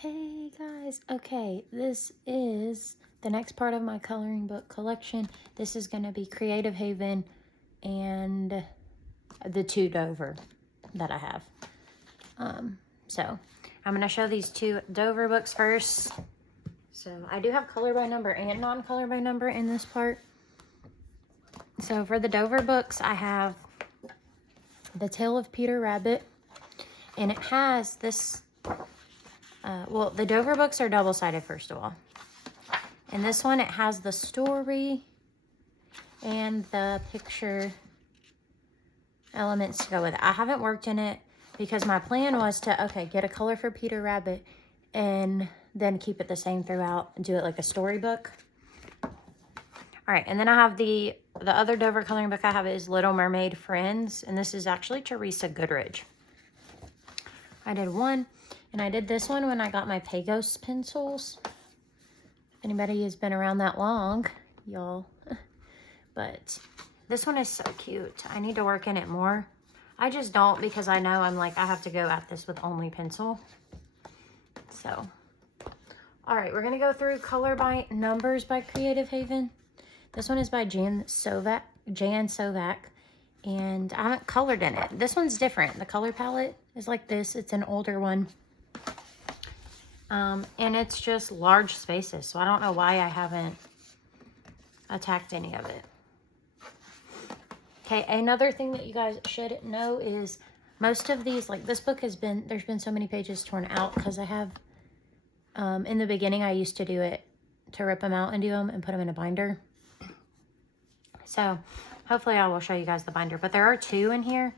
Hey guys, okay, this is the next part of my coloring book collection. This is going to be Creative Haven and the two Dover that I have. So I'm going to show these two Dover books first. So I do have color by number and non-color by number in this part. So for the Dover books, I have The Tale of Peter Rabbit, and it has this well, the Dover books are double-sided, first of all. And this one, it has the story and the picture elements to go with it. I haven't worked in it because my plan was to, okay, get a color for Peter Rabbit and then keep it the same throughout and do it like a storybook. All right, and then I have the other Dover coloring book I have is Little Mermaid Friends, and this is actually Teresa Goodrich. I did one. And I did this one when I got my Pagos pencils. If anybody has been around that long, y'all. But this one is so cute. I need to work in it more. I just don't because I know I'm like, I have to go at this with only pencil. So, all right, we're going to go through Color by Numbers by Creative Haven. This one is by Jan Sovak. And I haven't colored in it. This one's different. The color palette is like this. It's an older one. And it's just large spaces, so I don't know why I haven't attacked any of it. Okay, another thing that you guys should know is most of these, like this book has been, there's been so many pages torn out because I have, in the beginning I used to do it to rip them out and do them and put them in a binder. So hopefully I will show you guys the binder, but there are two in here.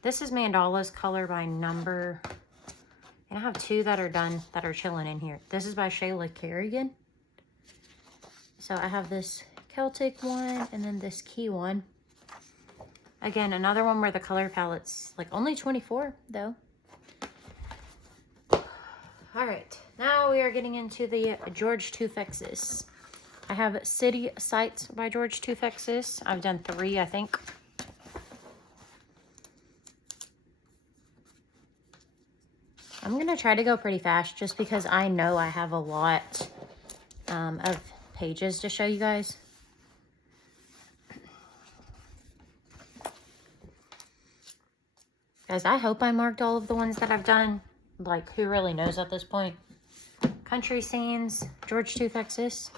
This is Mandala's Color by Number. And I have two that are done that are chilling in here. This is by Shayla Kerrigan. So I have this Celtic one and then this key one. Again, another one where the color palette's like only 24 though. All right, now we are getting into the George Tufexis. I have City Sights by George Tufexis. I've done 3, I think. I'm going to try to go pretty fast just because I know I have a lot of pages to show you guys. Guys, I hope I marked all of the ones that I've done. Like, who really knows at this point? Country Scenes, George Tufexis.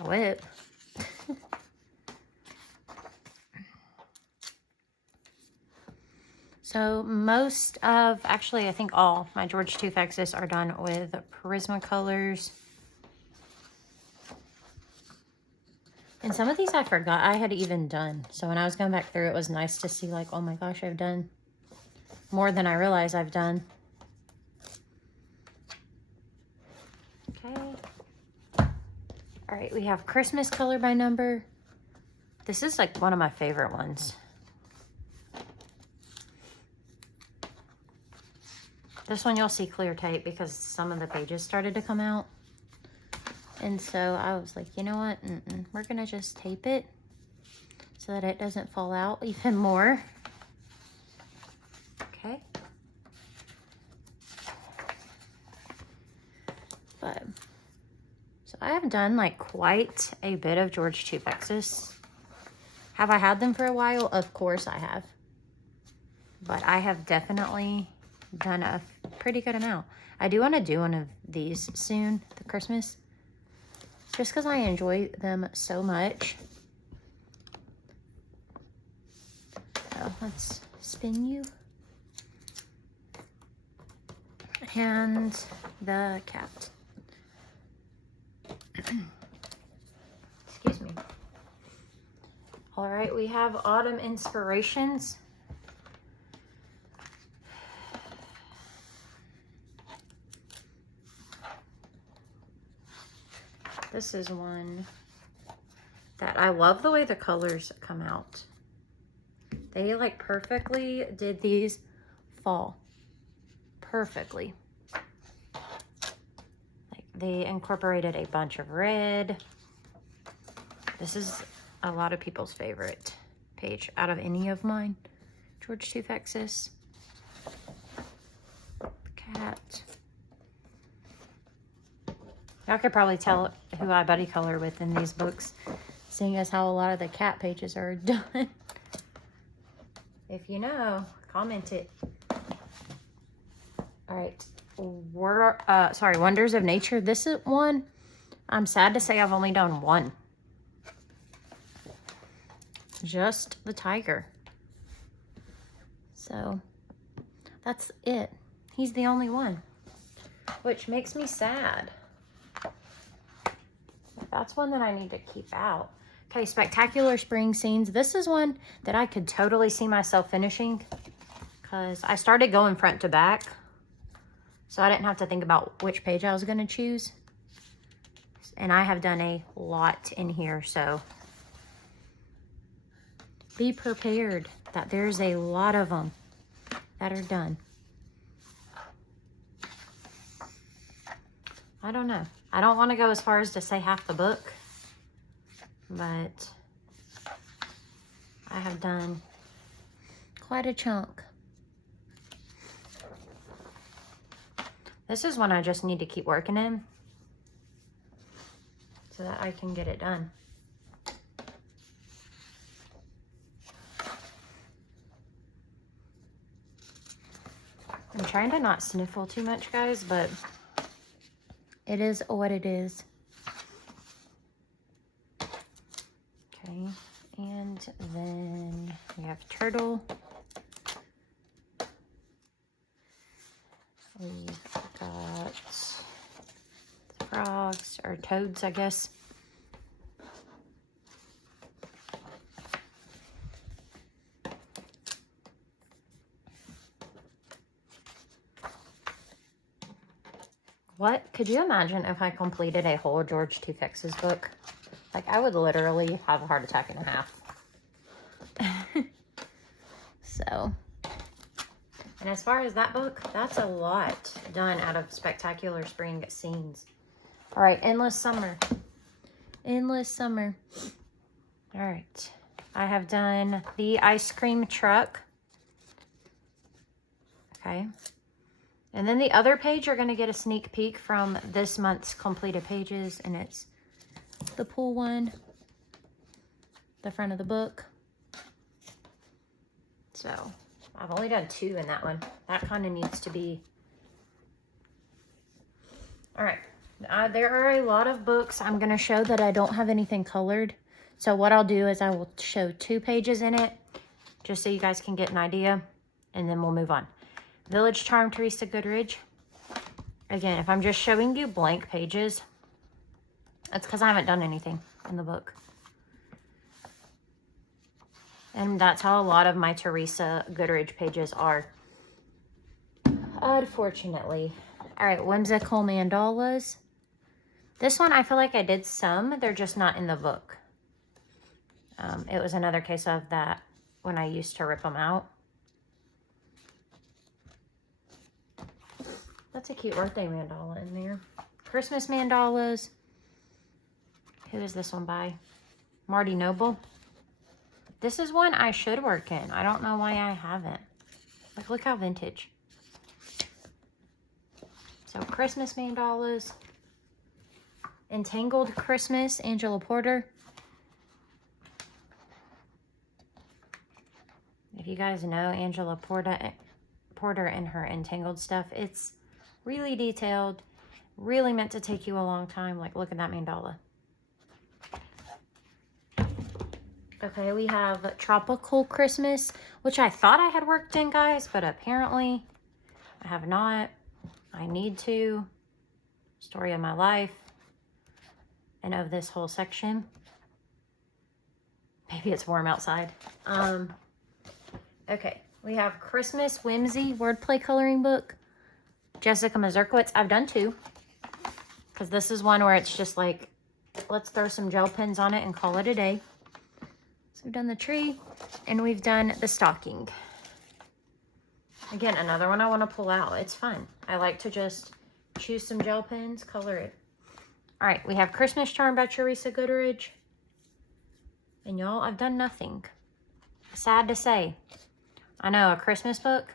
A whip. So most of, actually I think all my George Tufexis are done with Prismacolors. And some of these I forgot I had even done. So when I was going back through, it was nice to see like, oh my gosh, I've done more than I realize I've done. Okay. All right, we have Christmas Color by Number. This is like one of my favorite ones. This one you'll see clear tape because some of the pages started to come out. And so I was like, you know what? We're going to just tape it so that it doesn't fall out even more. Okay. But, so I have done like quite a bit of George Tufexis. Have I had them for a while? Of course I have. But I have definitely done a pretty good amount. I do want to do one of these soon, the Christmas, just because I enjoy them so much. So let's spin you. And the cat. Excuse me. All right, we have Autumn Inspirations. This is one that I love the way the colors come out. They like perfectly did these fall. Perfectly. Like they incorporated a bunch of red. This is a lot of people's favorite. page out of any of mine. George Tufexis. Cat. Y'all could probably tell who I buddy color with in these books, seeing as how a lot of the cat pages are done. If you know, comment it. All right, Wonders of Nature. This is one, I'm sad to say I've only done one. Just the tiger. So that's it. He's the only one, which makes me sad. That's one that I need to keep out. Okay, Spectacular Spring Scenes. This is one that I could totally see myself finishing because I started going front to back. So I didn't have to think about which page I was going to choose. And I have done a lot in here, so be prepared that there's a lot of them that are done. I don't know. I don't want to go as far as to say half the book, but I have done quite a chunk. This is one I just need to keep working in so that I can get it done. I'm trying to not sniffle too much, guys, but it is what it is. Okay, and then we have Turtle. We've got frogs, or toads, I guess. What? Could you imagine if I completed a whole George Tufexis book? Like, I would literally have a heart attack and a half. So, and as far as that book, that's a lot done out of Spectacular Spring Scenes. All right, Endless Summer. Endless Summer. All right. I have done The Ice Cream Truck. Okay. And then the other page, you're going to get a sneak peek from this month's completed pages. And it's the pool one, the front of the book. So I've only done 2 in that one. That kind of needs to be. All right. There are a lot of books I'm going to show that I don't have anything colored. So what I'll do is I will show 2 pages in it, just so you guys can get an idea. And then we'll move on. Village Charm, Teresa Goodridge. Again, if I'm just showing you blank pages, that's because I haven't done anything in the book. And that's how a lot of my Teresa Goodridge pages are, unfortunately. All right, Whimsical Mandalas. This one, I feel like I did some. They're just not in the book. It was another case of that when I used to rip them out. That's a cute birthday mandala in there. Christmas mandalas. Who is this one by? Marty Noble. This is one I should work in. I don't know why I haven't. Like, look how vintage. So, Christmas mandalas. Entangled Christmas, Angela Porter. If you guys know Angela Porter and her Entangled stuff, it's really detailed, really meant to take you a long time. Like, look at that mandala. Okay, we have Tropical Christmas, which I thought I had worked in, guys, but apparently I have not. I need to. Story of my life and of this whole section. Maybe it's warm outside. Okay, we have Christmas Whimsy wordplay coloring book. Jessica Mazurkowitz. I've done 2. Because this is one where it's just like, let's throw some gel pens on it and call it a day. So we've done the tree and we've done the stocking. Again, another one I want to pull out. It's fun. I like to just choose some gel pens, color it. All right, we have Christmas Charm by Teresa Goodridge. And y'all, I've done nothing. sad to say. I know, a Christmas book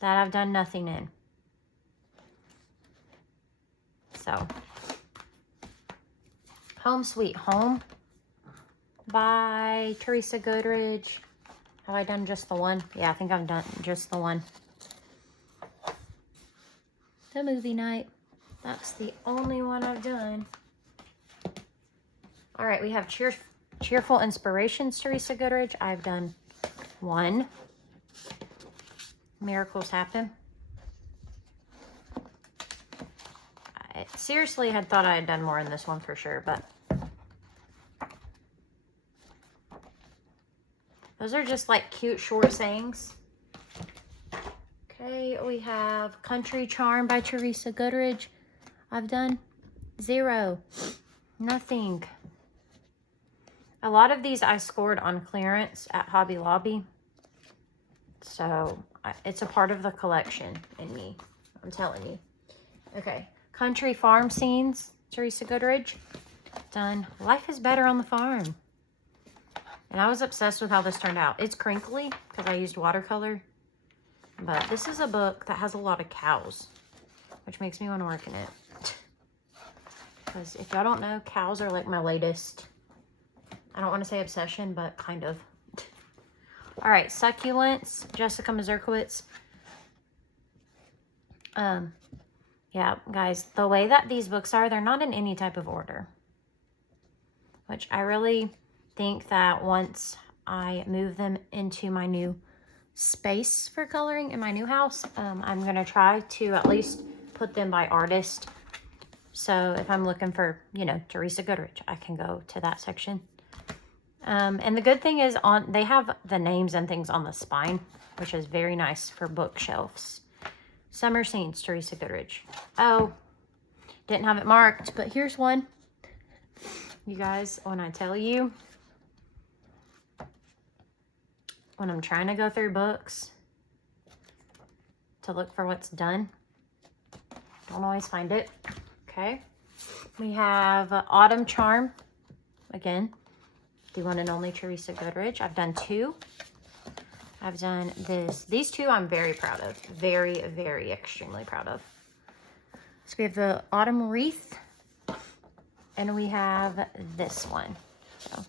that I've done nothing in. So, Home Sweet Home by Teresa Goodridge. Have I done just the one? Yeah, I think I've done just the one. The Movie Night. That's the only one I've done. All right, we have Cheerful Inspirations, Teresa Goodridge. I've done one. Miracles Happen. I seriously had thought I had done more in this one for sure, but those are just like cute short sayings. Okay, we have Country Charm by Teresa Goodridge. I've done 0. Nothing. A lot of these I scored on clearance at Hobby Lobby. So, it's a part of the collection in me. I'm telling you. Okay. Country Farm Scenes, Teresa Goodridge. Done Life is Better on the Farm. And I was obsessed with how this turned out. It's crinkly because I used watercolor. But this is a book that has a lot of cows, which makes me want to work in it. Because if y'all don't know, cows are like my latest, I don't want to say obsession, but kind of. All right, Succulents, Jessica Mazurkowicz. Yeah, guys, the way that these books are, they're not in any type of order. Which I really think that once I move them into my new space for coloring in my new house, I'm going to try to at least put them by artist. So if I'm looking for, you know, Teresa Goodridge, I can go to that section. And the good thing is they have the names and things on the spine, which is very nice for bookshelves. Summer Scenes, Teresa Goodridge. Oh, didn't have it marked, but here's one. You guys, when I tell you, when I'm trying to go through books to look for what's done, don't always find it. Okay. We have Autumn Charm. Again, the one and only Teresa Goodridge. I've done 2. I've done this. These 2 I'm very proud of. Very, very extremely proud of. So we have the Autumn Wreath. And we have this one. So,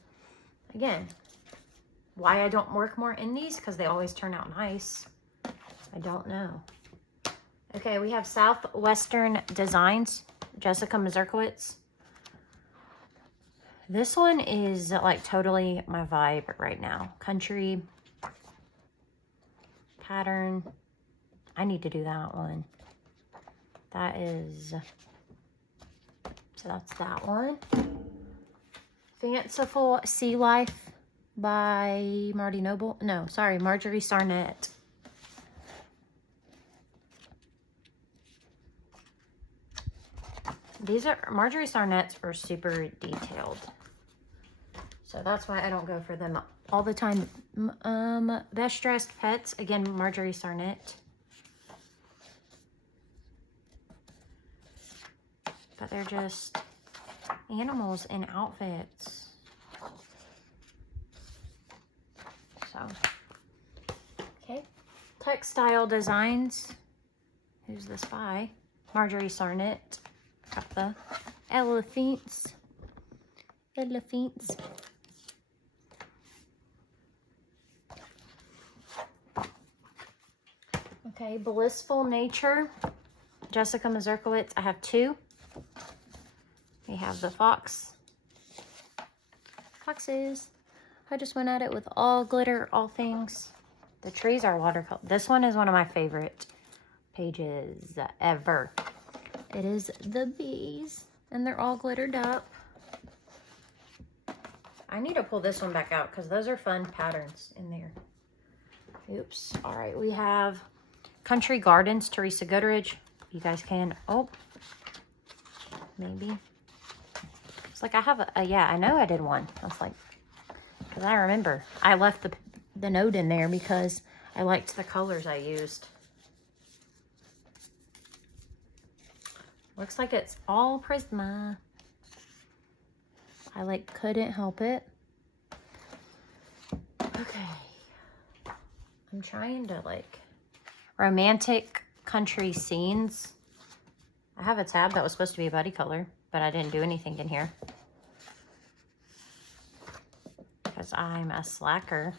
again, why I don't work more in these, because they always turn out nice. I don't know. Okay, we have Southwestern Designs, Jessica Mazurkowicz. This one is like totally my vibe right now. Country pattern. I need to do that one. That is, so that's that one. Fanciful Sea Life by Marty Noble. No, sorry, Marjorie Sarnett. These are, Marjorie Sarnett's are super detailed. So that's why I don't go for them all the time. Best Dressed Pets, again, Marjorie Sarnett. But they're just animals in outfits. So, okay. Textile Designs. Who's this by? Marjorie Sarnett. Got the elephants. Elephants. Okay, Blissful Nature. Jessica Mazurkowicz. I have 2. We have the foxes. I just went at it with all glitter, all things. The trees are watercolor. This one is one of my favorite pages ever. It is the bees, and they're all glittered up. I need to pull this one back out because those are fun patterns in there. Oops. All right, we have Country Gardens, Teresa Goodridge. You guys can, oh, maybe. It's like I have a yeah, I know I did one. I was like, because I remember I left the note in there because I liked the colors I used. Looks like it's all Prisma. I like couldn't help it. Okay. I'm trying to like romantic country scenes. I have a tab that was supposed to be a buddy color, but I didn't do anything in here because I'm a slacker.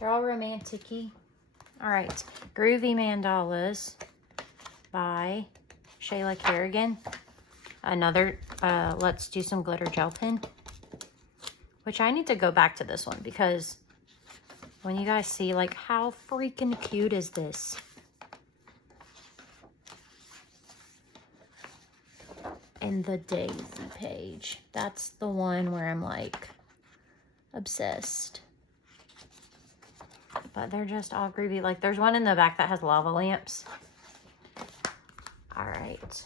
They're all romantic-y. All right, Groovy Mandalas by Shayla Kerrigan. Another Let's Do Some Glitter gel pen, which I need to go back to this one because when you guys see like how freaking cute is this? And the Daisy page. That's the one where I'm like obsessed. But they're just all groovy. Like there's one in the back that has lava lamps. All right.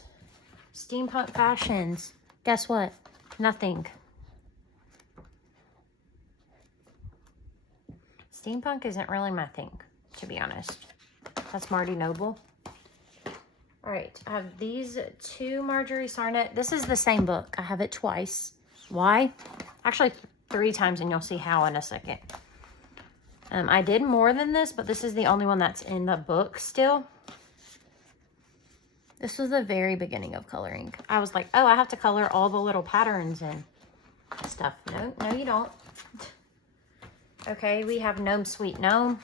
Steampunk Fashions. Guess what? Nothing. Steampunk isn't really my thing, to be honest. That's Marty Noble. All right, I have these two Marjorie Sarnett. This is the same book. I have it twice. Why? Actually, 3 times, and you'll see how in a second. I did more than this, but this is the only one that's in the book still. This was the very beginning of coloring. I was like, oh, I have to color all the little patterns and stuff. No, no, you don't. Okay, we have Gnome Sweet Gnome.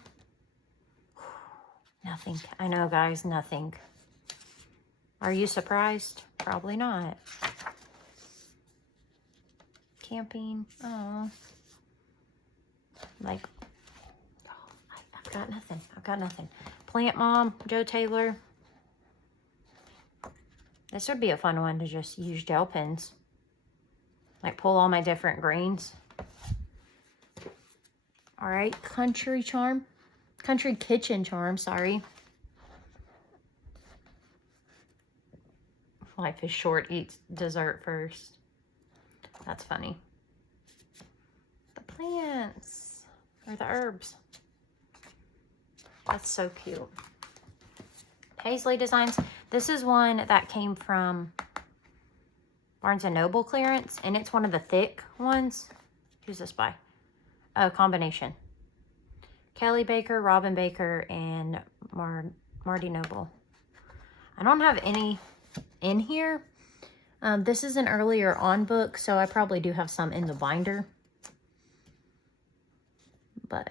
Nothing. I know, guys, nothing. Are you surprised? Probably not. Camping. Oh. Like, oh, I've got nothing. I've got nothing. Plant Mom, Joe Taylor. This would be a fun one to just use gel pens. Like pull all my different greens. All right, Country Kitchen Charm, sorry. Life is short, eat dessert first. That's funny. The plants, or the herbs. That's so cute. Paisley Designs. This is one that came from Barnes & Noble clearance, and it's one of the thick ones. Who's this by? Oh, Combination. Kelly Baker, Robin Baker, and Marty Noble. I don't have any in here. This is an earlier on book, so I probably do have some in the binder. But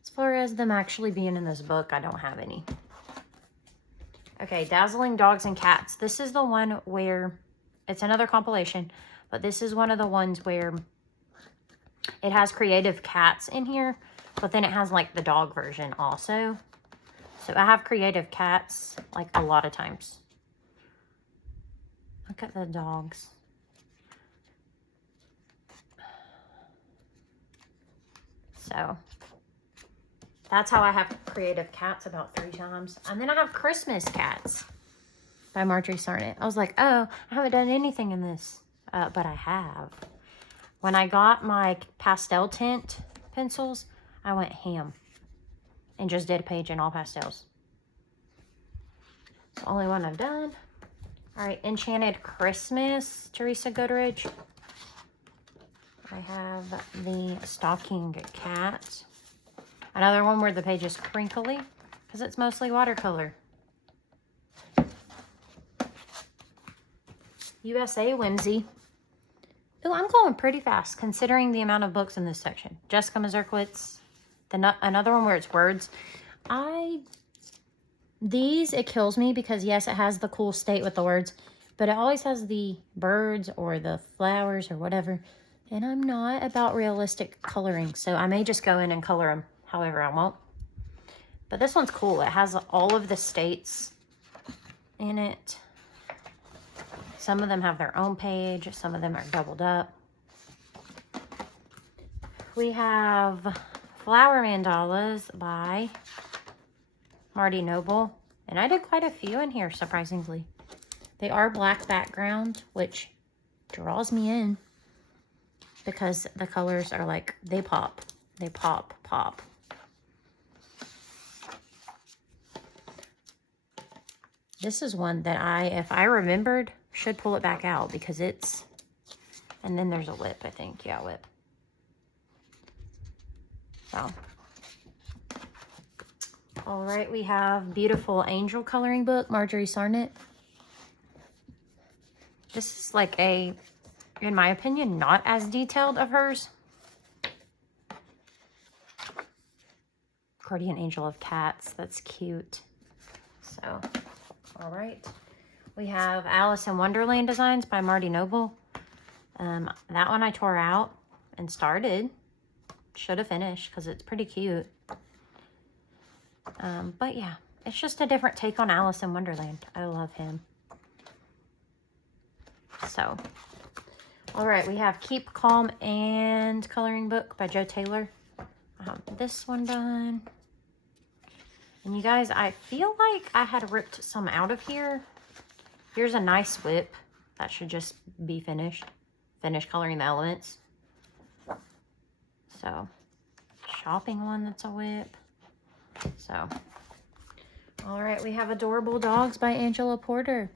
as far as them actually being in this book, I don't have any. Okay, Dazzling Dogs and Cats. This is the one where, it's another compilation, but this is one of the ones where it has creative cats in here, but then it has like the dog version also. So I have creative cats like a lot of times. Look at the dogs. So that's how I have creative cats about 3 times. And then I have Christmas Cats by Marjorie Sarnett. I was like, oh, I haven't done anything in this. But I have. When I got my pastel tint pencils, I went ham and just did a page in all pastels. It's the only one I've done. All right, Enchanted Christmas, Teresa Goodrich. I have the Stocking Cat. Another one where the page is crinkly because it's mostly watercolor. USA Whimsy. Oh, I'm going pretty fast considering the amount of books in this section. Jessica Mazurkowitz. Another one where it's words. It kills me because yes, it has the cool state with the words, but it always has the birds or the flowers or whatever. And I'm not about realistic coloring, so I may just go in and color them however I want. But this one's cool. It has all of the states in it. Some of them have their own page. Some of them are doubled up. We have Flower Mandalas by Marty Noble. And I did quite a few in here, surprisingly. They are black background, which draws me in. Because the colors are like, they pop. They pop, pop. This is one that if I remembered, should pull it back out because it's, and then there's a lip, I think. Yeah, lip. So, all right, we have Beautiful Angel coloring book, Marjorie Sarnett. This is like a, in my opinion, not as detailed of hers. Guardian Angel of Cats, that's cute. So, all right. We have Alice in Wonderland Designs by Marty Noble. That one I tore out and started. Should have finished because it's pretty cute. But yeah, it's just a different take on Alice in Wonderland. I love him. So, all right, we have Keep Calm and coloring book by Joe Taylor. This one done. And you guys, I feel like I had ripped some out of here. Here's a nice whip. That should just be finished. Finish coloring the elements. So, shopping one that's a whip. So, all right, we have Adorable Dogs by Angela Porter.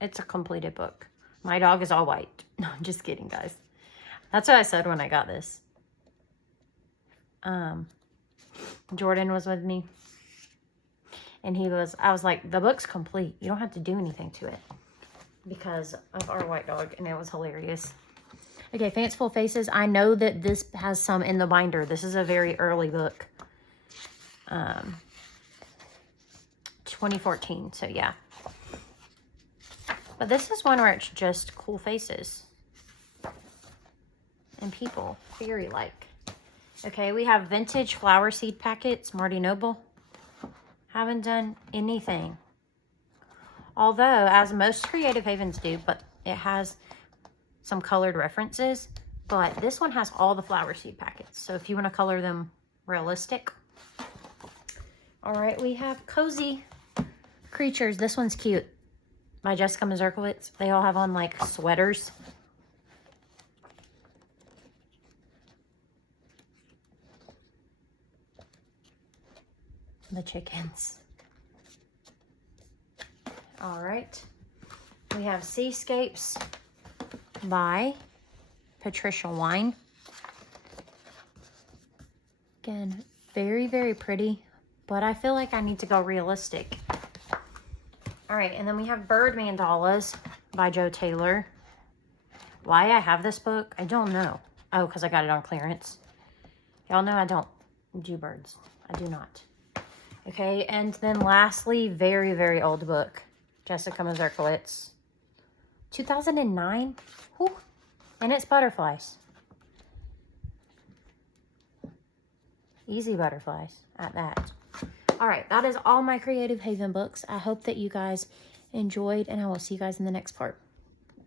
It's a completed book. My dog is all white. No, I'm just kidding, guys. That's what I said when I got this. Jordan was with me. And I was like, the book's complete. You don't have to do anything to it. Because of our white dog. And it was hilarious. Okay, Fanciful Faces. I know that this has some in the binder. This is a very early book. 2014. So, yeah. But this is one where it's just cool faces. And people. Fairy-like. Okay, we have Vintage Flower Seed Packets. Marty Noble. Haven't done anything. Although, as most Creative Havens do, but it has some colored references. But this one has all the flower seed packets. So if you want to color them realistic. All right, we have Cozy Creatures. This one's cute. By Jessica Mazurkowitz. They all have on like sweaters. The chickens. All right. We have Seascapes by Patricia Wine. Again, very, very pretty, but I feel like I need to go realistic. All right, and then we have Bird Mandalas by Joe Taylor. Why I have this book, I don't know. Oh, because I got it on clearance. Y'all know I don't do birds. I do not. Okay, and then lastly, very, very old book. Jessica Mazurkowitz. 2009. Whew. And it's butterflies. Easy butterflies at that. All right, that is all my Creative Haven books. I hope that you guys enjoyed, and I will see you guys in the next part.